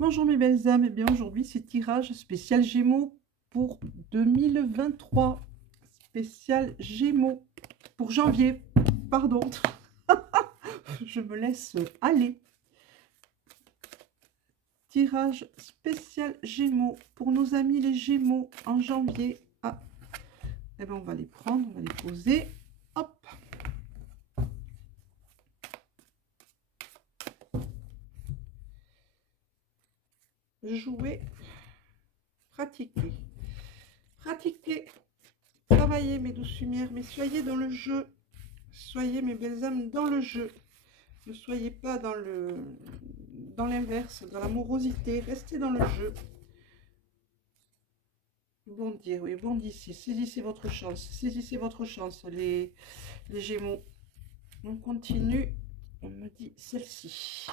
Bonjour mes belles âmes, et bien aujourd'hui c'est tirage spécial Gémeaux pour 2023. Spécial Gémeaux pour janvier, pardon. Je me laisse aller. Tirage spécial Gémeaux pour nos amis les Gémeaux en janvier. Ah, eh bien on va les prendre, on va les poser. Hop. Jouer, pratiquer. Pratiquer, travaillez mes douces lumières, mais soyez dans le jeu. Soyez mes belles âmes dans le jeu. Ne soyez pas dans l'inverse, dans l'amorosité. Restez dans le jeu. Bondir, oui, bondissez. Saisissez votre chance. Saisissez votre chance, les Gémeaux. On continue. On me dit celle-ci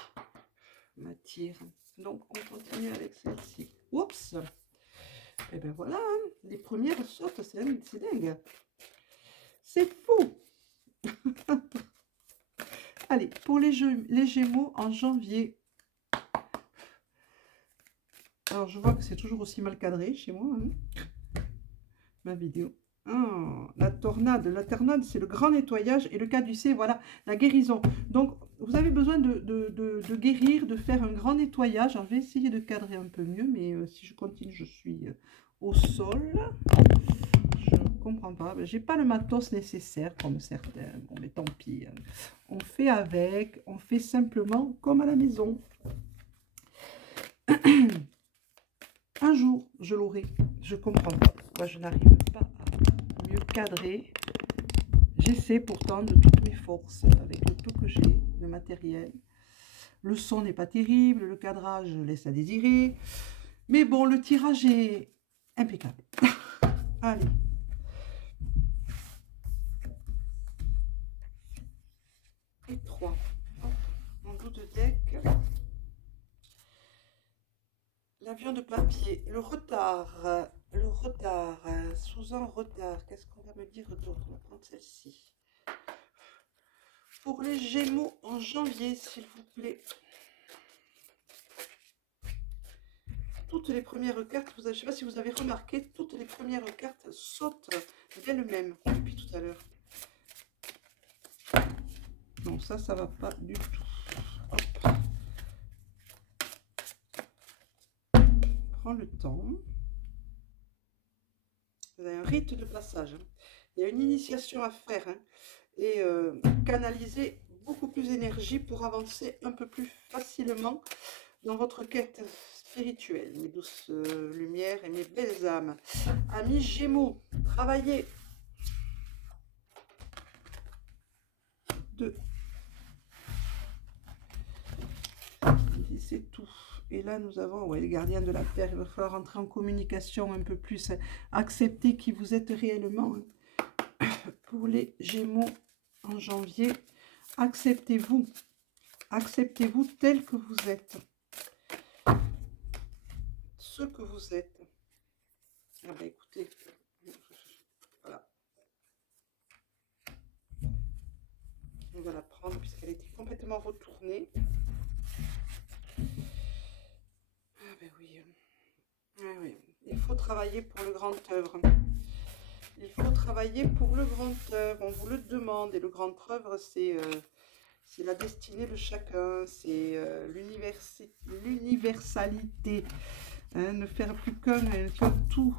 m'attire. Donc, on continue avec celle-ci. Oups. Et bien voilà, hein, les premières sautent, c'est dingue. C'est fou. Allez, pour les Gémeaux en janvier. Alors, je vois que c'est toujours aussi mal cadré chez moi, hein, ma vidéo. Oh, la tornade, c'est le grand nettoyage et le caducée, voilà, la guérison. Donc, vous avez besoin de guérir, de faire un grand nettoyage. Alors, je vais essayer de cadrer un peu mieux, mais si je continue, je suis au sol. Je ne comprends pas. J'ai pas le matos nécessaire comme certains. Bon, mais tant pis. Hein. On fait avec, on fait simplement comme à la maison. Un jour, je l'aurai. Je comprends pas pourquoi je n'arrive pas à mieux cadrer. J'essaie pourtant de toutes mes forces avec le peu que j'ai, le matériel. Le son n'est pas terrible, le cadrage laisse à désirer. Mais bon, le tirage est impeccable. Allez. Et 3. Mon dos de deck. L'avion de papier, le retard, sous un retard, qu'est-ce qu'on va me dire d'autre? On va prendre celle-ci. Pour les Gémeaux en janvier, s'il vous plaît. Toutes les premières cartes, je ne sais pas si vous avez remarqué, toutes les premières cartes sautent d'elles-mêmes depuis tout à l'heure. Non, ça ne va pas du tout. Hop. Prends le temps. Vous avez un rite de passage. Hein. Il y a une initiation à faire. Hein, et canaliser beaucoup plus d'énergie pour avancer un peu plus facilement dans votre quête spirituelle, mes douces lumières et mes belles âmes. Amis Gémeaux, travaillez. 2. C'est tout. Et là, nous avons ouais, les gardiens de la Terre. Il va falloir entrer en communication un peu plus. Accepter qui vous êtes réellement. Pour les Gémeaux en janvier, acceptez-vous. Acceptez-vous tel que vous êtes. Ce que vous êtes. Ah ben écoutez, voilà. On va la prendre puisqu'elle était complètement retournée. Ah ben oui. Ah oui. Il faut travailler pour le grand œuvre. Il faut travailler pour le grand œuvre. On vous le demande. Et le grand œuvre, c'est la destinée de chacun. C'est l'universalité. Hein, ne faire plus qu'un tout.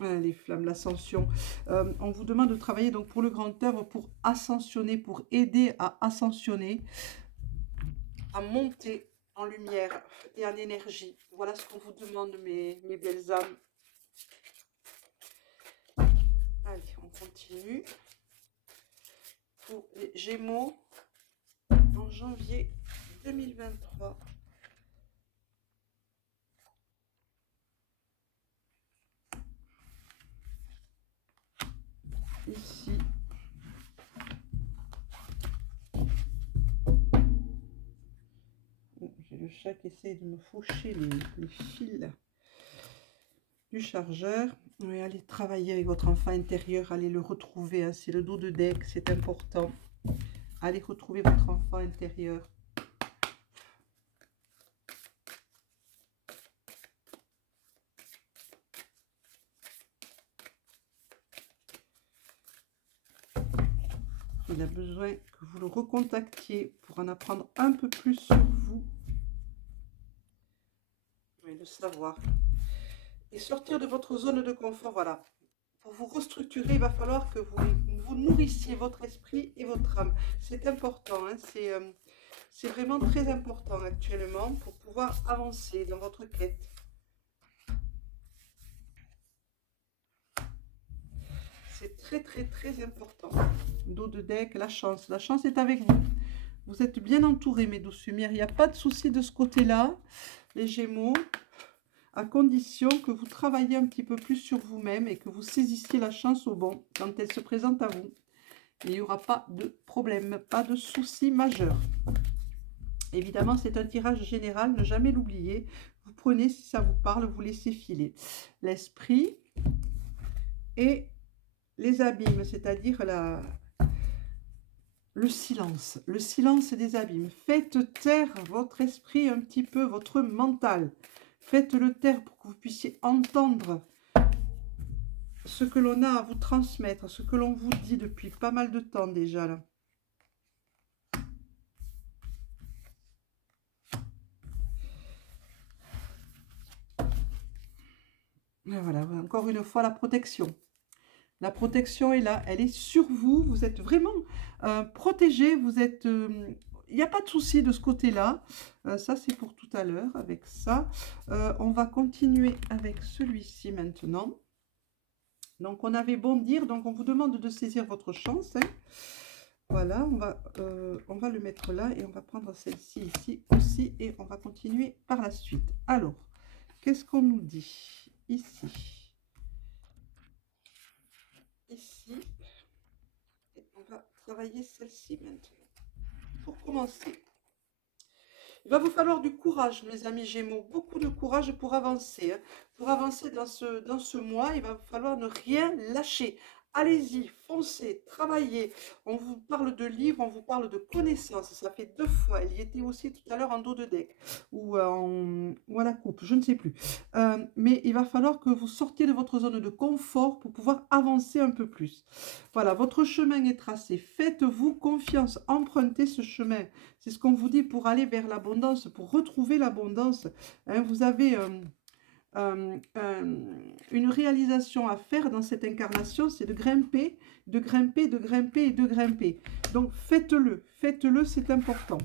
Les flammes, l'ascension. On vous demande de travailler donc pour le grand œuvre, pour ascensionner, pour aider à ascensionner, à monter en lumière et en énergie. Voilà ce qu'on vous demande, mes belles âmes. Allez, on continue. Pour les Gémeaux en janvier 2023. Ici. J'ai le chat qui essaie de me faucher les fils du chargeur. Oui, allez travailler avec votre enfant intérieur, allez le retrouver, hein, c'est le dos de deck, c'est important. Allez retrouver votre enfant intérieur. Il a besoin que vous le recontactiez pour en apprendre un peu plus sur vous. Et le savoir. Et sortir de votre zone de confort, voilà. Pour vous restructurer, il va falloir que vous nourrissiez votre esprit et votre âme. C'est important, hein, c'est vraiment très important actuellement pour pouvoir avancer dans votre quête. C'est très, très, très important. Dos de deck, la chance. La chance est avec vous. Vous êtes bien entourés, mes douces lumières. Il n'y a pas de souci de ce côté-là, les Gémeaux, à condition que vous travailliez un petit peu plus sur vous-même et que vous saisissiez la chance au bon quand elle se présente à vous. Il n'y aura pas de problème, pas de souci majeur. Évidemment, c'est un tirage général, ne jamais l'oublier. Vous prenez, si ça vous parle, vous laissez filer. L'esprit et les abîmes, c'est-à-dire le silence des abîmes. Faites taire votre esprit un petit peu, votre mental. Faites-le taire pour que vous puissiez entendre ce que l'on a à vous transmettre, ce que l'on vous dit depuis pas mal de temps déjà là. Et voilà, encore une fois la protection. La protection est là, elle est sur vous, vous êtes vraiment protégé, vous êtes... il n'y a pas de souci de ce côté-là. Ça, c'est pour tout à l'heure avec ça. On va continuer avec celui-ci maintenant. Donc, on avait bondir. Donc, on vous demande de saisir votre chance. Hein. Voilà, on va le mettre là et on va prendre celle-ci ici aussi. Et on va continuer par la suite. Alors, qu'est-ce qu'on nous dit ici? Ici, et on va travailler celle-ci maintenant. Pour commencer, il va vous falloir du courage, mes amis Gémeaux, beaucoup de courage pour avancer. Hein. Pour avancer dans ce mois, il va vous falloir ne rien lâcher. Allez-y, foncez, travaillez. On vous parle de livres, on vous parle de connaissances. Ça fait 2 fois. Elle y était aussi tout à l'heure en dos de deck ou à la coupe, je ne sais plus. Mais il va falloir que vous sortiez de votre zone de confort pour pouvoir avancer un peu plus. Voilà, votre chemin est tracé. Faites-vous confiance, empruntez ce chemin. C'est ce qu'on vous dit pour aller vers l'abondance, pour retrouver l'abondance. Hein, vous avez... une réalisation à faire dans cette incarnation, c'est de grimper, de grimper, de grimper et de grimper. Donc faites-le, c'est important.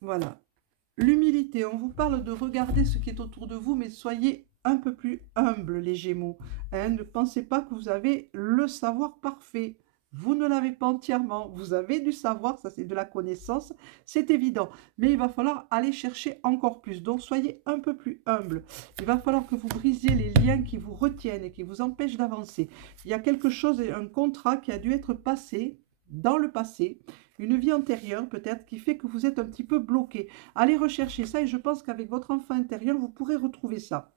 Voilà. L'humilité, on vous parle de regarder ce qui est autour de vous, mais soyez un peu plus humble, les Gémeaux. Hein, ne pensez pas que vous avez le savoir parfait. Vous ne l'avez pas entièrement. Vous avez du savoir, ça c'est de la connaissance, c'est évident. Mais il va falloir aller chercher encore plus. Donc soyez un peu plus humble. Il va falloir que vous brisiez les liens qui vous retiennent et qui vous empêchent d'avancer. Il y a quelque chose, un contrat qui a dû être passé dans le passé, une vie antérieure peut-être, qui fait que vous êtes un petit peu bloqué. Allez rechercher ça et je pense qu'avec votre enfant intérieur, vous pourrez retrouver ça.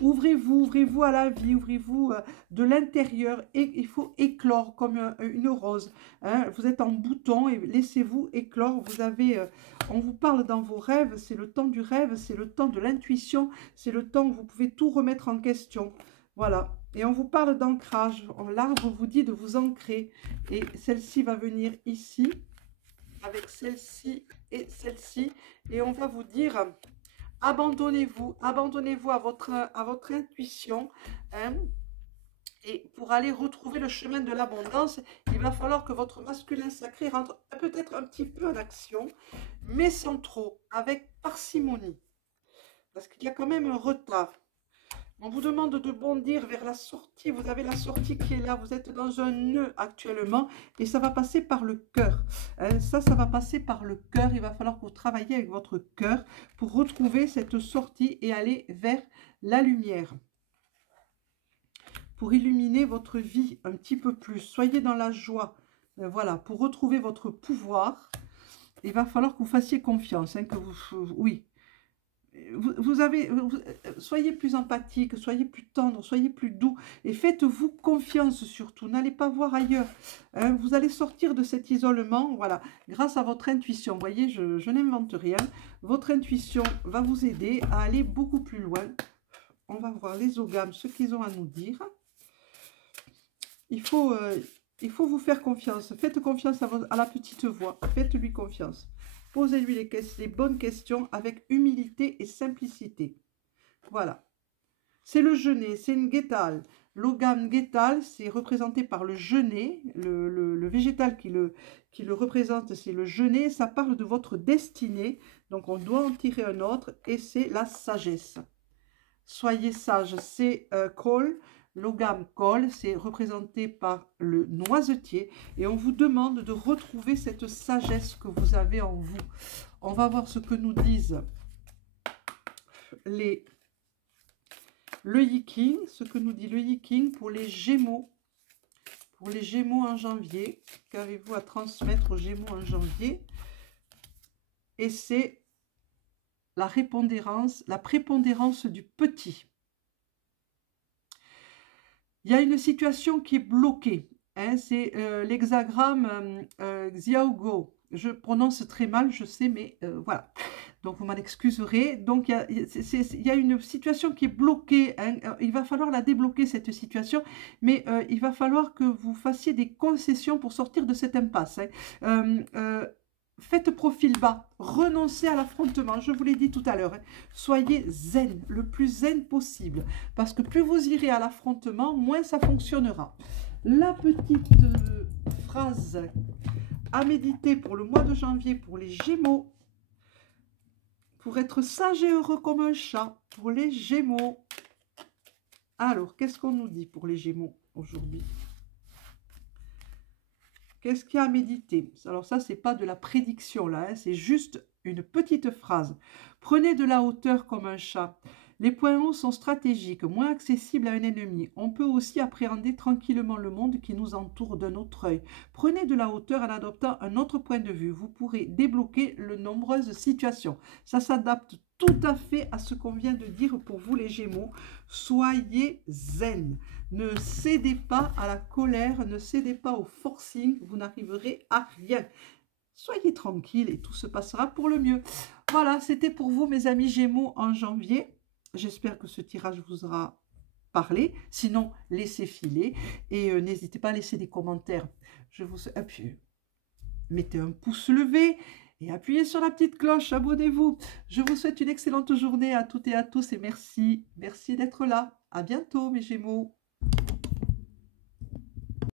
Ouvrez-vous, ouvrez-vous à la vie, ouvrez-vous de l'intérieur et il faut éclore comme une rose. Hein. Vous êtes en bouton et laissez-vous éclore. Vous avez, on vous parle dans vos rêves, c'est le temps du rêve, c'est le temps de l'intuition, c'est le temps où vous pouvez tout remettre en question. Voilà. Et on vous parle d'ancrage. L'arbre vous dit de vous ancrer. Et celle-ci va venir ici avec celle-ci et celle-ci. Et on va vous dire... Abandonnez-vous à votre intuition. Hein, et pour aller retrouver le chemin de l'abondance, il va falloir que votre masculin sacré rentre peut-être un petit peu en action, mais sans trop, avec parcimonie. Parce qu'il y a quand même un retard. On vous demande de bondir vers la sortie. Vous avez la sortie qui est là. Vous êtes dans un nœud actuellement. Et ça va passer par le cœur. Ça va passer par le cœur. Il va falloir que vous travailliez avec votre cœur pour retrouver cette sortie et aller vers la lumière. Pour illuminer votre vie un petit peu plus. Soyez dans la joie. Voilà, pour retrouver votre pouvoir, il va falloir que vous fassiez confiance. Hein, que vous, oui. Soyez plus empathique, soyez plus tendre, soyez plus doux et faites-vous confiance surtout, n'allez pas voir ailleurs. Hein, vous allez sortir de cet isolement, voilà, grâce à votre intuition. Vous voyez, je n'invente rien. Votre intuition va vous aider à aller beaucoup plus loin. On va voir les ogames, ce qu'ils ont à nous dire. Il faut Il faut vous faire confiance. Faites confiance à la petite voix. Faites-lui confiance. Posez-lui les bonnes questions avec humilité et simplicité. Voilà. C'est le genêt, c'est une guétale. Logam guétale, c'est représenté par le genêt. Le végétal qui le représente, c'est le genêt. Ça parle de votre destinée. Donc, on doit en tirer un autre. Et c'est la sagesse. Soyez sage, c'est col. Logam col, c'est représenté par le noisetier. Et on vous demande de retrouver cette sagesse que vous avez en vous. On va voir ce que nous disent le Yiking, ce que nous dit le Yiking pour les Gémeaux. Pour les Gémeaux en janvier. Qu'avez-vous à transmettre aux Gémeaux en janvier? Et c'est la prépondérance du petit. Il y a une situation qui est bloquée. Hein, c'est l'hexagramme Xiaogo. Je prononce très mal, je sais, mais voilà. Donc, vous m'en excuserez. Donc, il y a une situation qui est bloquée. Hein. Il va falloir la débloquer, cette situation. Mais il va falloir que vous fassiez des concessions pour sortir de cette impasse. Hein. Faites profil bas. Renoncez à l'affrontement. Je vous l'ai dit tout à l'heure. Hein. Soyez zen, le plus zen possible. Parce que plus vous irez à l'affrontement, moins ça fonctionnera. La petite phrase à méditer pour le mois de janvier pour les Gémeaux. Pour être sage et heureux comme un chat, pour les Gémeaux. Alors, qu'est-ce qu'on nous dit pour les Gémeaux aujourd'hui? Qu'est-ce qu'il y a à méditer? Alors ça, c'est pas de la prédiction là, hein, c'est juste une petite phrase. Prenez de la hauteur comme un chat. Les points hauts sont stratégiques, moins accessibles à un ennemi. On peut aussi appréhender tranquillement le monde qui nous entoure d'un autre œil. Prenez de la hauteur en adoptant un autre point de vue. Vous pourrez débloquer de nombreuses situations. Ça s'adapte tout à fait à ce qu'on vient de dire pour vous les Gémeaux. Soyez zen. Ne cédez pas à la colère, ne cédez pas au forcing. Vous n'arriverez à rien. Soyez tranquille et tout se passera pour le mieux. Voilà, c'était pour vous mes amis Gémeaux en janvier. J'espère que ce tirage vous aura parlé. Sinon, laissez filer. Et n'hésitez pas à laisser des commentaires. Je vous mettez un pouce levé et appuyez sur la petite cloche. Abonnez-vous. Je vous souhaite une excellente journée à toutes et à tous. Et merci. Merci d'être là. À bientôt mes Gémeaux.